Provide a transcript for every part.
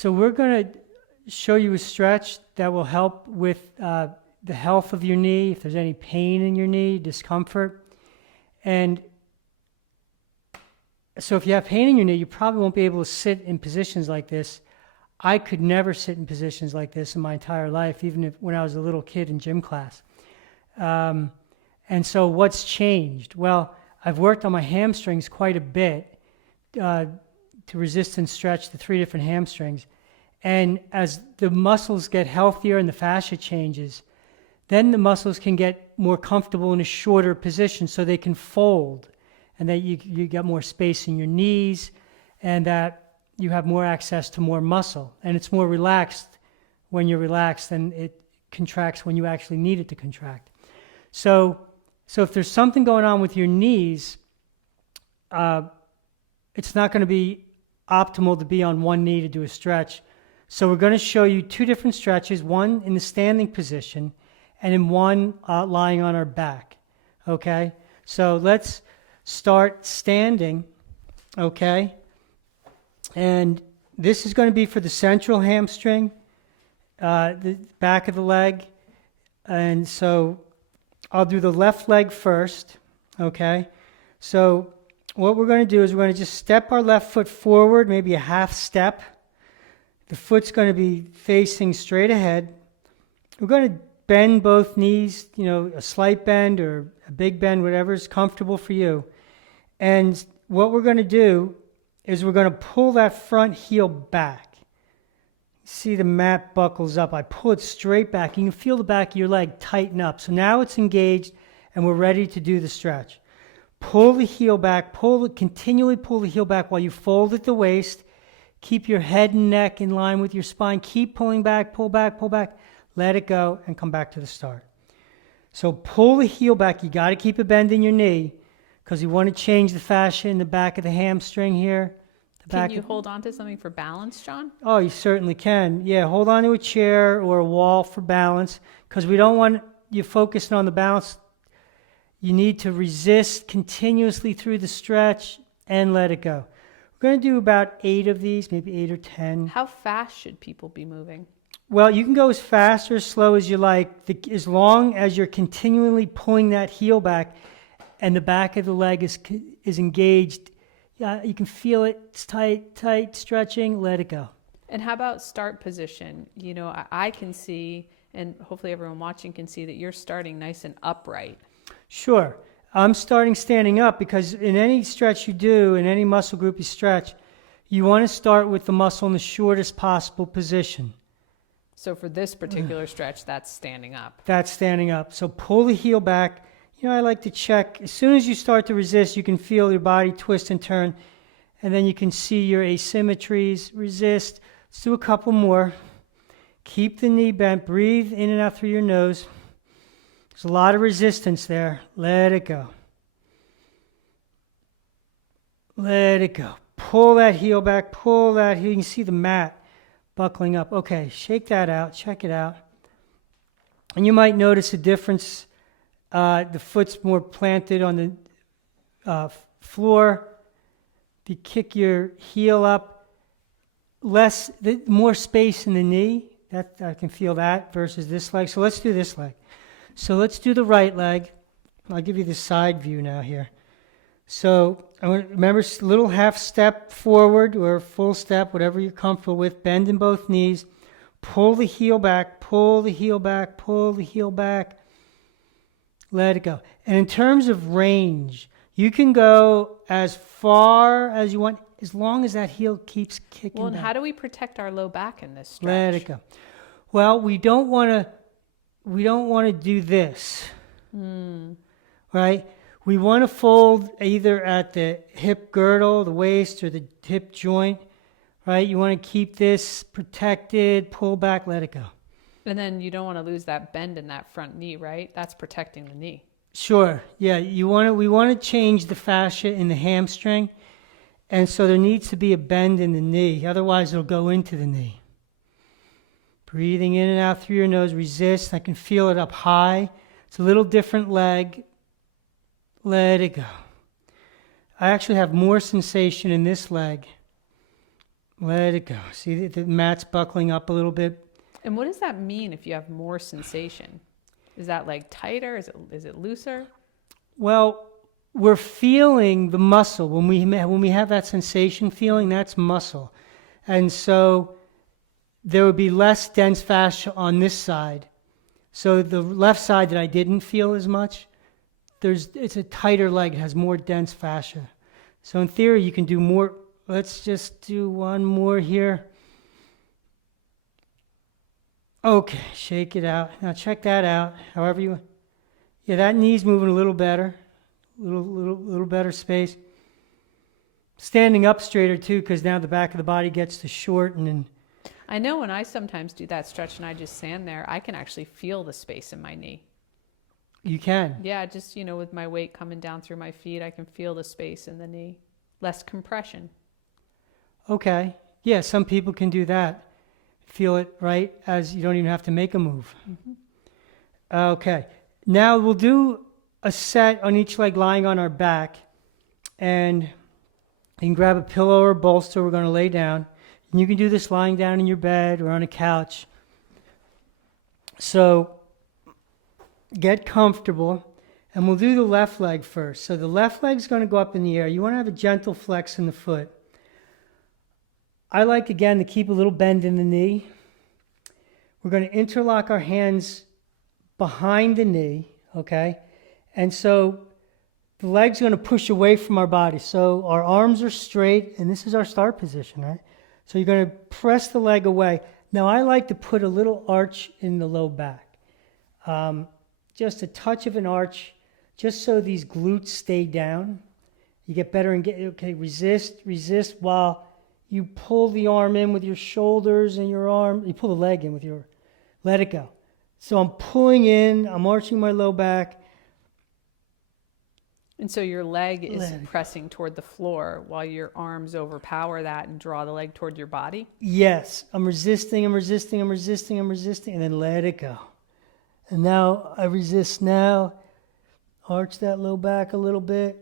So we're going to show you a stretch that will help with the health of your knee, if there's any pain in your knee, discomfort. And so if you have pain in your knee, you probably won't be able to sit in positions like this. I could never sit in positions like this in my entire life, even when I was a little kid in gym class. And so what's changed? Well, I've worked on my hamstrings quite a bit to resist and stretch the 3 different hamstrings. And as the muscles get healthier and the fascia changes, then the muscles can get more comfortable in a shorter position so they can fold, and that you get more space in your knees, and that you have more access to more muscle. And it's more relaxed when you're relaxed, and it contracts when you actually need it to contract. So if there's something going on with your knees, it's not going to be optimal to be on one knee to do a stretch. So we're going to show you 2 different stretches, one in the standing position and in one lying on our back, okay? So let's start standing, okay? And this is going to be for the central hamstring, the back of the leg. And so I'll do the left leg first, okay? So what we're going to do is we're going to just step our left foot forward, maybe a half step. The foot's going to be facing straight ahead. We're going to bend both knees, a slight bend or a big bend, whatever is comfortable for you. And what we're going to do is we're going to pull that front heel back. See the mat buckles up. I pull it straight back. You can feel the back of your leg tighten up. So now it's engaged and we're ready to do the stretch. Pull the heel back, continually pull the heel back while you fold at the waist. Keep your head and neck in line with your spine. Keep pulling back, pull back, pull back. Let it go and come back to the start. So pull the heel back. You got to keep a bend in your knee because you want to change the fascia in the back of the hamstring here. Can you hold on to something for balance, John? Oh, you certainly can. Yeah, hold on to a chair or a wall for balance because we don't want you focusing on the balance. You need to resist continuously through the stretch and let it go. We're going to do about 8 of these, maybe 8 or 10. How fast should people be moving? Well, you can go as fast or as slow as you like, as long as you're continually pulling that heel back and the back of the leg is engaged. Yeah, you can feel it. It's tight, stretching. Let it go. And how about start position? I can see, and hopefully everyone watching can see, that you're starting nice and upright. Sure. I'm starting standing up because in any stretch you do, in any muscle group you stretch, you want to start with the muscle in the shortest possible position. So for this particular stretch, that's standing up. That's standing up. So pull the heel back. I like to check. As soon as you start to resist, you can feel your body twist and turn, and then you can see your asymmetries. Resist. Let's do a couple more. Keep the knee bent. Breathe in and out through your nose. There's a lot of resistance there. Let it go. Let it go. Pull that heel back. Pull that heel. You can see the mat buckling up. Okay, shake that out. Check it out. And you might notice a difference. The foot's more planted on the floor. If you kick your heel up, more space in the knee. I can feel that versus this leg. So let's do this leg. So let's do the right leg. I'll give you the side view now here. So remember, a little half step forward or full step, whatever you're comfortable with. Bend in both knees. Pull the heel back, pull the heel back, pull the heel back. Let it go. And in terms of range, you can go as far as you want, as long as that heel keeps kicking Well, and back. how do we protect our low back in this stretch? Let it go. Well, we don't want to do this, right? We want to fold either at the hip girdle, the waist, or the hip joint, right? You want to keep this protected, pull back, let it go. And then you don't want to lose that bend in that front knee, right? That's protecting the knee. Sure, yeah. We want to change the fascia in the hamstring, and so there needs to be a bend in the knee. Otherwise, it'll go into the knee. Breathing in and out through your nose, resist. I can feel it up high. It's a little different leg. Let it go. I actually have more sensation in this leg Let it go. See, the mat's buckling up a little bit. And what does that mean if you have more sensation? Is that like tighter? Is it looser? Well, we're feeling the muscle. When we have that sensation feeling, that's muscle. And so there would be less dense fascia on this side. So the left side that I didn't feel as much, it's a tighter leg. It has more dense fascia. So in theory, you can do more. Let's just do one more here. Okay, shake it out. Now check that out. However you, yeah, that knee's moving a little better, little better space. Standing up straighter too, because now the back of the body gets to shorten, and I know when I sometimes do that stretch and I just stand there, I can actually feel the space in my knee. you can. Yeah, just, with my weight coming down through my feet, I can feel the space in the knee. Less compression. Okay, yeah, some people can do that. Feel it right as you don't even have to make a move. Mm-hmm. Okay, now we'll do a set on each leg lying on our back, and you can grab a pillow or a bolster. We're going to lay down, and you can do this lying down in your bed or on a couch. So get comfortable, and we'll do the left leg first. So the left leg's going to go up in the air. You want to have a gentle flex in the foot. I like, again, to keep a little bend in the knee. We're going to interlock our hands behind the knee, okay? And so the leg's going to push away from our body. So our arms are straight, and this is our start position, right? So you're going to press the leg away. Now, I like to put a little arch in the low back. Just a touch of an arch, just so these glutes stay down. You get better and resist while you pull the arm in with your shoulders and your arm. You pull the leg in with let it go. So I'm pulling in, I'm arching my low back. And so your leg is pressing toward the floor while your arms overpower that and draw the leg toward your body? Yes, I'm resisting, and then let it go. And now I resist now. Arch that low back a little bit.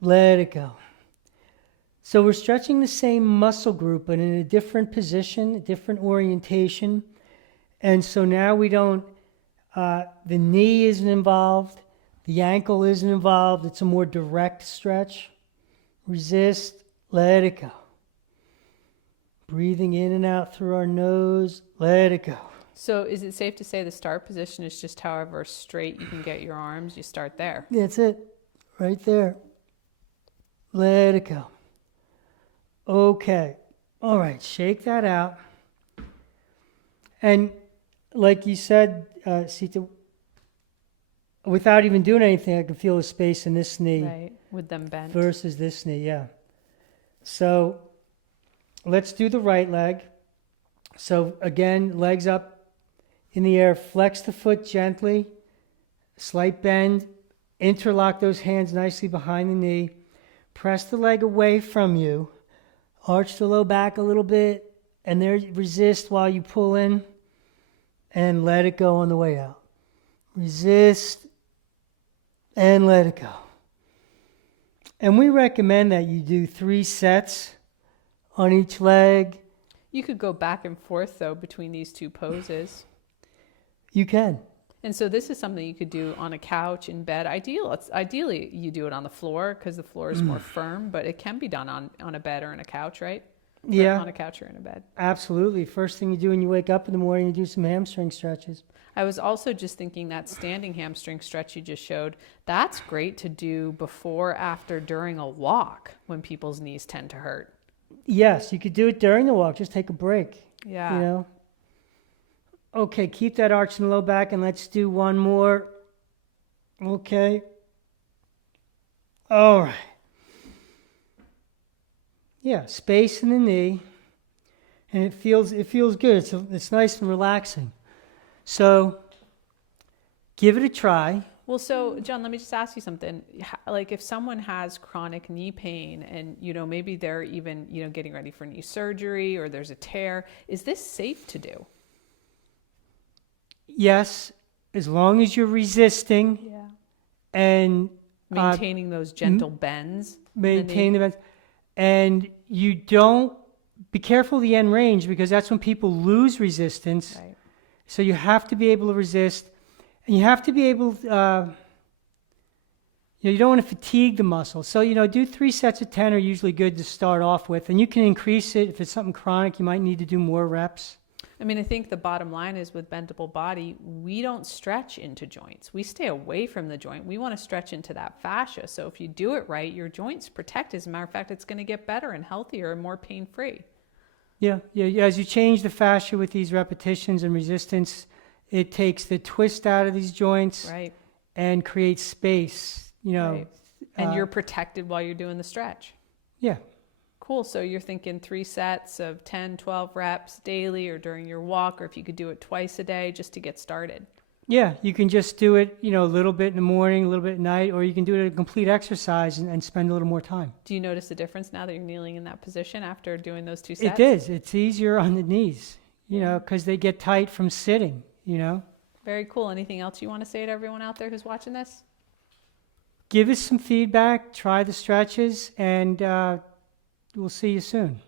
Let it go. So we're stretching the same muscle group, but in a different position, a different orientation. And so now we don't, the knee isn't involved, the ankle isn't involved. It's a more direct stretch. Resist, let it go. Breathing in and out through our nose, let it go. So is it safe to say the start position is just however straight you can get your arms? You start there. That's it, right there. Let it go. Okay, all right, shake that out. And like you said, Sita, without even doing anything, I can feel the space in this knee. Right, with them bent. Versus this knee, yeah. So let's do the right leg. So again, legs up in the air, flex the foot gently, slight bend, interlock those hands nicely behind the knee, press the leg away from you, arch the low back a little bit, and there resist while you pull in, and let it go on the way out. Resist, and let it go. And we recommend that you do 3 sets on each leg. You could go back and forth, though, between these two poses. You can. And so this is something you could do on a couch, in bed. Ideally, you do it on the floor because the floor is more firm, but it can be done on a bed or in a couch, right? Yeah. Or on a couch or in a bed. Absolutely. First thing you do when you wake up in the morning, you do some hamstring stretches. I was also just thinking that standing hamstring stretch you just showed, that's great to do before, after, during a walk when people's knees tend to hurt. Yes, you could do it during the walk. Just take a break. Yeah. You know? Okay, keep that arch in the low back, and let's do one more. Okay. All right. Yeah, space in the knee, and it feels good. It's nice and relaxing. So give it a try. Well, so John, let me just ask you something. Like if someone has chronic knee pain and, maybe they're even, getting ready for knee surgery or there's a tear, is this safe to do? Yes, as long as you're resisting and maintaining those gentle bends. Maintain the bends. And you don't be careful of the end range because that's when people lose resistance. Right. So you have to be able to resist, and you have to be able. You don't want to fatigue the muscle. So do 3 sets of 10 are usually good to start off with, and you can increase it if it's something chronic. You might need to do more reps. I mean, I think the bottom line is with bendable body, we don't stretch into joints. We stay away from the joint. We want to stretch into that fascia. So if you do it right, your joints protect. As a matter of fact, it's going to get better and healthier and more pain-free. Yeah. As you change the fascia with these repetitions and resistance, it takes the twist out of these joints Right. and creates space. Right. And you're protected while you're doing the stretch. Yeah. Cool. So you're thinking 3 sets of 10, 12 reps daily or during your walk, or if you could do it twice a day just to get started. Yeah, you can just do it, a little bit in the morning, a little bit at night, or you can do it a complete exercise and spend a little more time. Do you notice a difference now that you're kneeling in that position after doing those 2 sets? It is. It's easier on the knees, because they get tight from sitting, Very cool. Anything else you want to say to everyone out there who's watching this? Give us some feedback, try the stretches, and we'll see you soon.